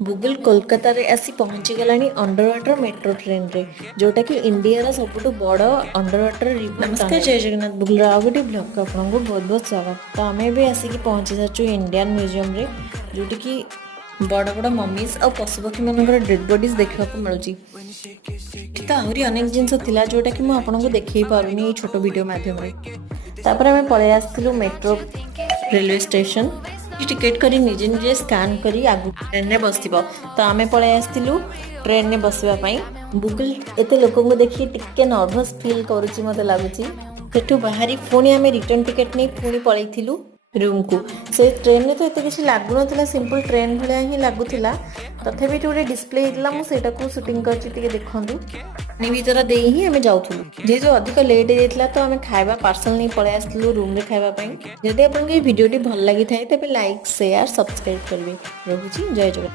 Google Kolkata रे आसी पहुंची गलानी अंडर वाटर मेट्रो ट्रेन रे जोटा कि इंडिया रा सबुठु बड़ अंडर वाटर रिवर। नमस्कार, जय जगन्नाथ। बुगल राव गोटे ब्लॉग को आपको बहुत बहुत स्वागत। तो आमे भी आसिक पहुंची सारचु इंडियन म्यूजियम रे जोटी कि बड़ बड़ मम्मीज और पशुपक्षी मानकर डेड बॉडीज देखा मिलूँ। तो आहरी अनेक जिनस थिला जोटा कि मुझे देखई पारुनी छोट वीडियो माध्यम रे। तापर आमे पळे आस्थिलु मेट्रो रेलवे स्टेशन टिकेट करी निजे निजे स्कान करी आगु ट्रेन रे बसिबो। तो आमे पळे आस्थिलु ट्रेन रे बसिबा पई। गूगल एते लोक को देखि टिके नर्वस फील करूची मते लागुची। सेठु बाहरी पुणी आमे रिटर्न टिकेट नै पुणी पळैथिलु रूम को। से ट्रेन में तो एत किसी लागु नथिला, सिंपल ट्रेन भलिया ही लागुथिला। तथापि गोटे डिस्प्ले हितला, मु सेटा को शूटिंग करछि टिके देखंतु। पानी भीतर दे ही आमे जाउथुलु। जेहेतु अधिक लेट हेतला तो आमे खाइबा पार्सल नै पळे आस्थिलु रूम रे खाइबा पई। जदि आपन के वीडियो टी भल लागि थाए तबे लाइक शेयर सब्सक्राइब करबे। रहूची, जय जगन्नाथ।